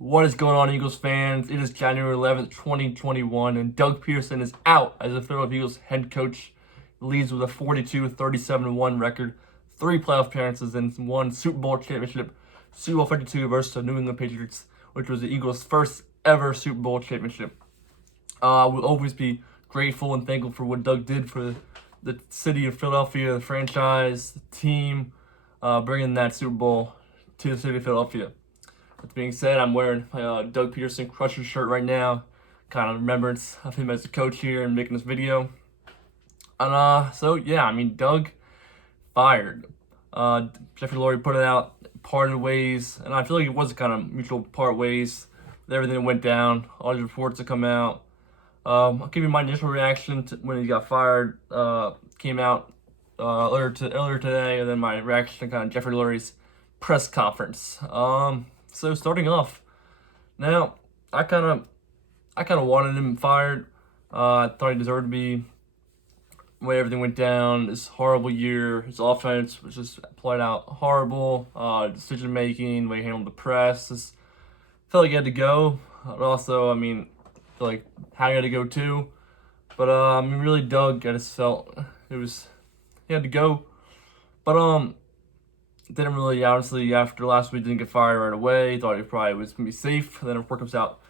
What is going on, Eagles fans? It is January 11th, 2021, and Doug Pederson is out as the Philadelphia Eagles head coach. He leads with a 42-37-1 record, 3 playoff appearances, and 1 Super Bowl championship, Super Bowl 52 versus the New England Patriots, which was the Eagles' first ever Super Bowl championship. We'll always be grateful and thankful for what Doug did for the city of Philadelphia, the franchise, the team, bringing that Super Bowl to the city of Philadelphia. That being said, I'm wearing my Doug Pederson Crusher shirt right now, kind of remembrance of him as a coach here and making this video. And so yeah, I mean, Doug fired. Jeffrey Lurie put it out, parted ways, and I feel like it was a kind of mutual part ways with everything that went down, all these reports that come out. I'll give you my initial reaction to when he got fired. Came out earlier today, and then my reaction to kind of Jeffrey Lurie's press conference. So starting off, now I kind of wanted him fired. I thought he deserved to be. The way everything went down, this horrible year, his offense was just played out horrible. Decision making, the way he handled the press, just felt like he had to go. But also, I mean, I feel like Harry had to go too. But I mean, really, Doug, I just felt he had to go. But didn't really, honestly, after last week, didn't get fired right away. Thought he probably was going to be safe. Then a report comes out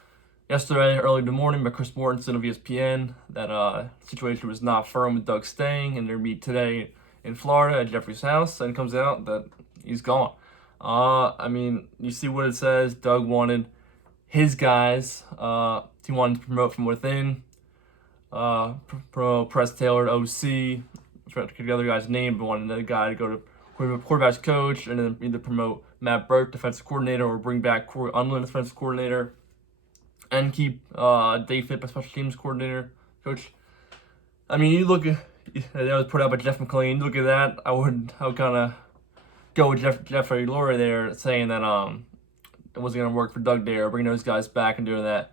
yesterday, early in the morning, by Chris Mortensen of ESPN, that situation was not firm with Doug staying, and they're meet today in Florida at Jeffrey's house, and it comes out that he's gone. I mean, you see what it says. Doug wanted his guys. He wanted to promote from within. Promote Press Taylor to OC. I forgot the other guy's name, but wanted the guy to go to quarterback's coach, and then either promote Matt Burke, defensive coordinator, or bring back Corey Unlin, defensive coordinator, and keep Dave Fipp, special teams coordinator, coach. I mean, you look at that was put out by Jeff McLean. You look at that, I would kind of go with Jeffrey Lurie there, saying that it wasn't gonna work for Doug there, bringing those guys back and doing that.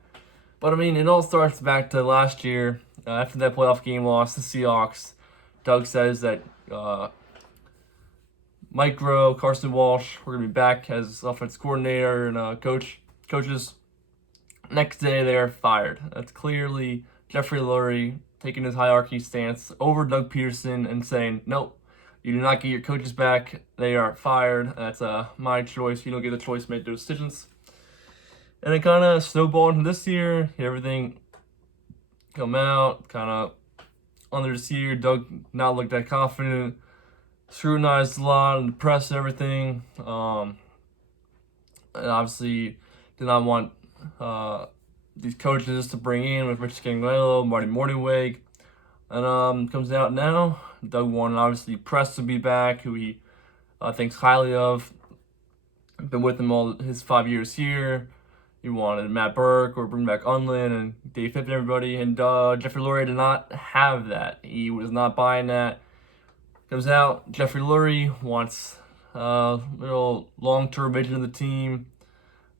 But I mean, it all starts back to last year. After that playoff game loss, the Seahawks, Doug says that Mike Rowe, Carson Walsh, we're going to be back as offensive coordinator and coaches. Next day, they're fired. That's clearly Jeffrey Lurie taking his hierarchy stance over Doug Pederson and saying, nope, you do not get your coaches back. They are fired. That's my choice. You don't get the choice to make those decisions. And it kind of snowballed into this year. Everything come out, kind of under this year. Doug not looked that confident. Scrutinized a lot in the press and everything. And obviously did not want these coaches to bring in with Rich Ganguelo, Marty Mornhinweg. And comes out now. Doug wanted obviously Press to be back, who he thinks highly of. Been with him all his 5 years here. He wanted Matt Burke or bring back Unlin and Dave Fipp and everybody. And Jeffrey Lurie did not have that. He was not buying that. Comes out, Jeffrey Lurie wants a little long-term vision of the team,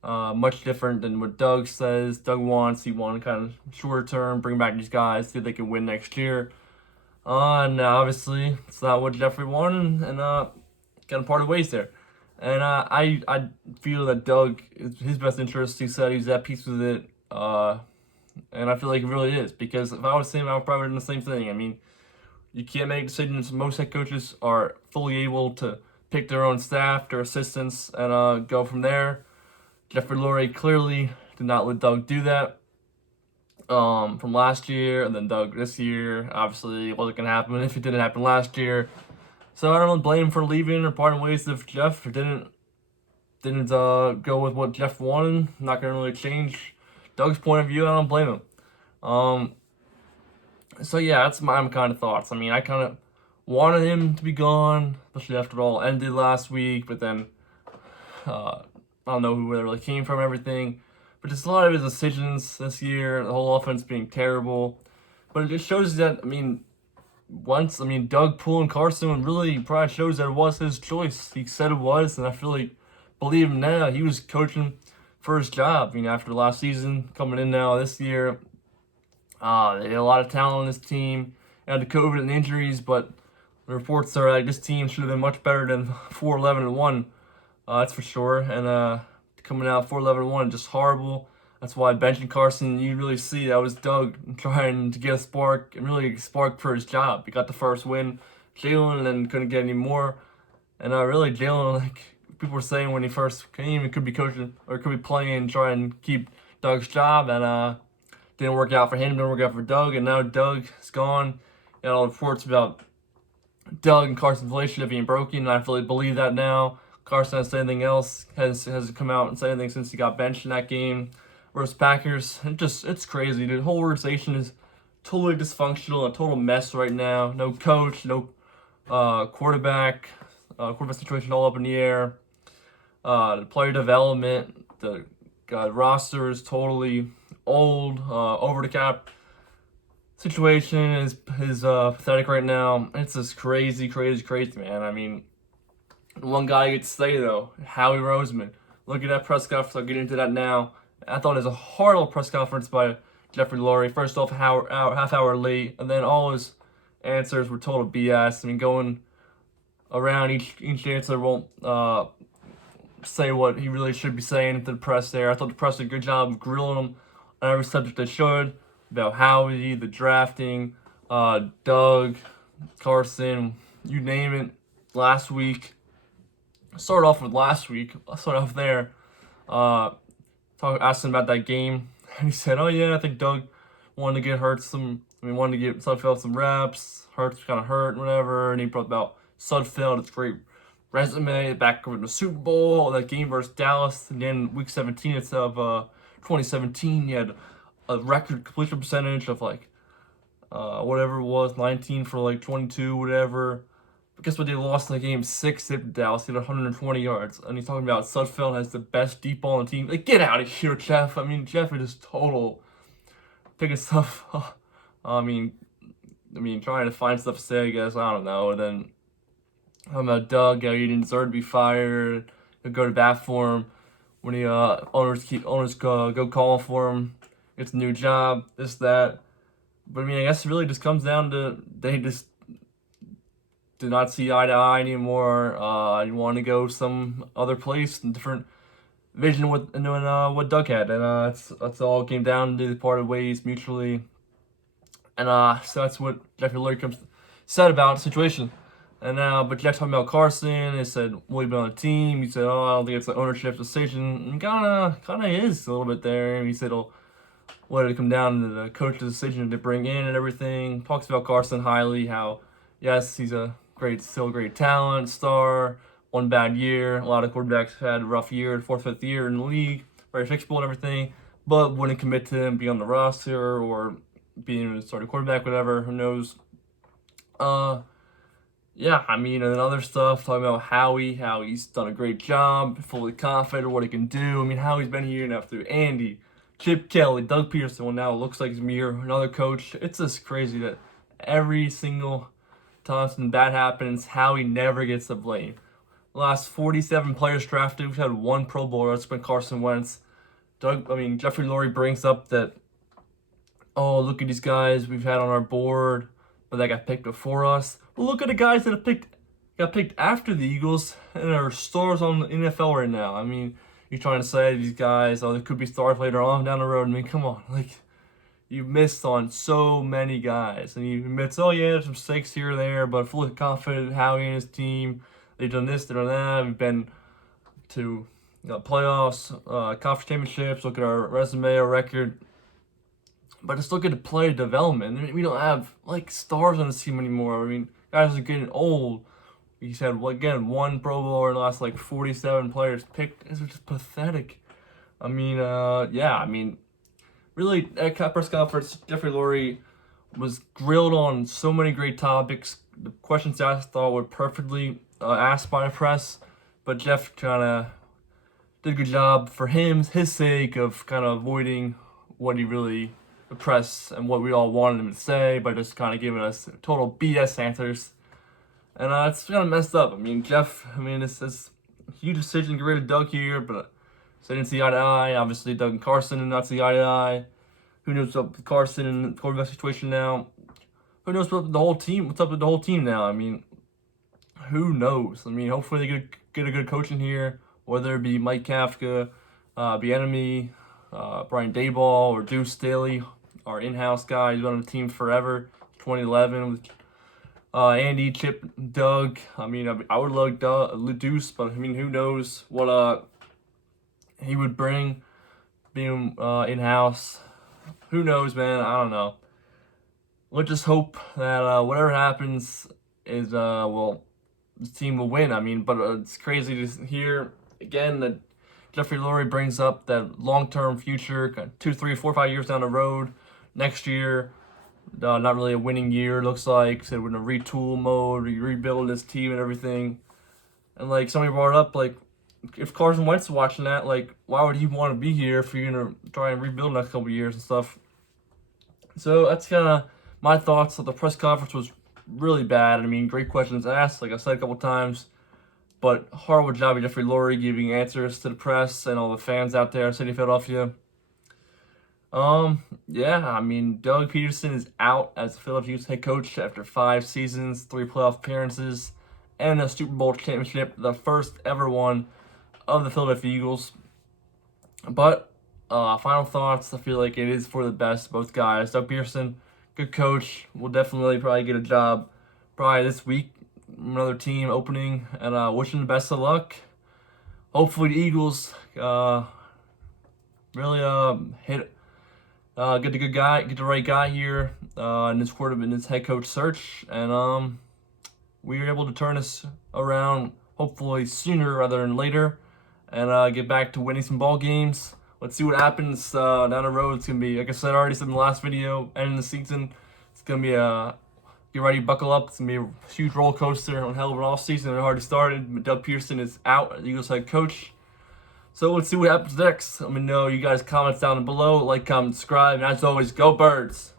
much different than what Doug says. Doug wants, he wanted kind of shorter term, bring back these guys, see if they can win next year. And obviously, it's not what Jeffrey wanted, and kind of parted ways there. And I feel that Doug, his best interest, he said he's at peace with it, and I feel like it really is, because if I was him, I would probably do the same thing. I mean, you can't make decisions. Most head coaches are fully able to pick their own staff, their assistants, and go from there. Jeffrey Lurie clearly did not let Doug do that from last year, and then Doug this year. Obviously, it wasn't going to happen if it didn't happen last year. So I don't blame him for leaving or parting ways if Jeff didn't go with what Jeff wanted. Not going to really change Doug's point of view. I don't blame him. So yeah, that's my kind of thoughts. I mean, I kind of wanted him to be gone, especially after it all ended last week. But then I don't know where it really came from, everything. But just a lot of his decisions this year, the whole offense being terrible. But it just shows that, I mean, Doug pulling Carson really probably shows that it was his choice. He said it was, and I feel like, believe him now, he was coaching for his job. You know, after last season, coming in now this year. They had a lot of talent on this team. Had the COVID and injuries, but the reports are like this team should have been much better than 4-11-1. That's for sure. And coming out 4-11-1, just horrible. That's why benching Carson, you really see that was Doug trying to get a spark and really a spark for his job. He got the first win, Jalen, and couldn't get any more. And really, Jalen, like people were saying when he first came, he could be coaching or could be playing and try and keep Doug's job. And didn't work out for him, didn't work out for Doug. And now Doug is gone. Got all reports about Doug and Carson's relationship being broken. And I really believe that now. Carson hasn't said anything else, hasn't come out and said anything since he got benched in that game versus Packers. It's crazy, dude. The whole organization is totally dysfunctional, a total mess right now. No coach, no quarterback situation all up in the air. The player development, the roster is totally old. Over the cap situation is pathetic right now. It's just crazy, man. I mean, one guy you could say though, Howie Roseman. Look at that press conference. I'll get into that now. I thought it was a horrible press conference by Jeffrey Lurie. First off, half hour late, and then all his answers were total BS. I mean, going around each answer won't say what he really should be saying to the press there. I thought the press did a good job of grilling him on every subject they should, about Howie, the drafting, Doug, Carson, you name it. Last week, start off with last week. I'll start off there. Asked him about that game, and he said, "Oh yeah, I think Doug wanted to get wanted to get Sudfeld some reps. Hurts kind of hurt, and whatever." And he brought about Sudfeld, it's great resume, back in the Super Bowl, that game versus Dallas, again, week 17 of 2017. He had a record completion percentage of like whatever it was, 19 for like 22, whatever. But guess what? They lost in the game 6 to Dallas. He had 120 yards. And he's talking about Sudfeld has the best deep ball on the team. Like, get out of here, Jeff. I mean, Jeff is just total picking stuff. I mean, trying to find stuff to say, I guess. I don't know. And then talking about Doug, how he didn't deserve to be fired. He'll go to bat for him when the owners go calling for him. Gets a new job, this, that. But I mean, I guess it really just comes down to they just did not see eye to eye anymore. You want to go some other place, and different vision what Doug had, and that's all came down to the parted ways mutually. And so that's what Jeffrey Lurie said about the situation. And but Jeff talking about Carson, he said, "Will he be on the team?" He said, "Oh, I don't think it's an ownership decision." And kind of is a little bit there. And he said, "Oh, what did it come down to the coach's decision to bring in and everything?" Talks about Carson highly, how yes, he's still a great talent, star, one bad year. A lot of quarterbacks had a rough year, 4th, 5th year in the league, very fixable and everything, but wouldn't commit to him, be on the roster, or being a starting quarterback, whatever, who knows. Yeah, I mean, and other stuff, talking about Howie, how he's done a great job, fully confident of what he can do. I mean, Howie's been here now through Andy, Chip Kelly, Doug Pederson, well, now it looks like he's here, another coach. It's just crazy that every single time something bad happens, Howie never gets the blame. The last 47 players drafted, we've had one Pro Bowler, that's been Carson Wentz. Jeffrey Lurie brings up that, oh, look at these guys we've had on our board, but they got picked before us. Well, look at the guys that got picked after the Eagles and are stars on the NFL right now. I mean, you're trying to say these guys, oh, they could be stars later on down the road. I mean, come on, like, you missed on so many guys, and you admit, oh yeah, there's some mistakes here or there, but fully confident Howie and his team, they've done this, they've done that, we've been to playoffs, conference championships, look at our resume, our record, but just look at the player development. I mean, we don't have, like, stars on the team anymore. I mean, guys are getting old. He said, well, again, one Pro Bowler in the last, like, 47 players picked. It's just pathetic. I mean, yeah, I mean, really, at press conference, Jeffrey Lurie was grilled on so many great topics. The questions asked, thought were perfectly asked by the press, but Jeff kind of did a good job for his sake of kind of avoiding what he really, the press and what we all wanted him to say, by just kind of giving us total BS answers. And it's kind of messed up. I mean, Jeff, it's a huge decision to get rid of Doug here, but so they didn't see eye to eye. Obviously, Doug and Carson did not see eye to eye. Who knows what's up with Carson and the quarterback situation now? Who knows what's up with the whole team? What's up with the whole team now? I mean, who knows? I mean, hopefully they get a good coach in here, whether it be Mike Kafka, Bieniemy, Brian Daboll, or Deuce Staley, our in-house guy. He's been on the team forever, 2011 with Andy, Chip, Doug. I mean, I would love Deuce, but I mean, who knows what he would bring being in-house. Who knows, man? I don't know. Let's just hope that whatever happens is well, the team will win. I mean, but it's crazy to hear again that Jeffrey Lurie brings up that long-term future, 2, 3, 4, 5 years down the road. Next year, not really a winning year. Looks like said we're in a retool mode, rebuild this team and everything. And like somebody brought up, like if Carson Wentz is watching that, like why would he want to be here if you're gonna try and rebuild the next couple of years and stuff? So that's kind of my thoughts. The press conference was really bad. I mean, great questions asked, like I said a couple times, but horrible job of Jeffrey Lurie giving answers to the press and all the fans out there in City of Philadelphia. Yeah, I mean, Doug Pederson is out as the Philadelphia Eagles head coach after 5 seasons, 3 playoff appearances, and a Super Bowl championship, the first ever one of the Philadelphia Eagles. But final thoughts, I feel like it is for the best, both guys. Doug Pederson, good coach, will definitely probably get a job probably this week, another team opening, and wishing the best of luck. Hopefully the Eagles really get the good guy, get the right guy here in this head coach search, and we are able to turn this around hopefully sooner rather than later, and get back to winning some ball games. Let's see what happens down the road. It's gonna be, like I said already, in the last video, ending the season. It's gonna be get ready, buckle up. It's gonna be a huge roller coaster, on hell of an off season. It already started. Doug Pederson is out, the Eagles head coach. So let's see what happens next. Let me know you guys comments down below. Like, comment, subscribe, and as always, go Birds!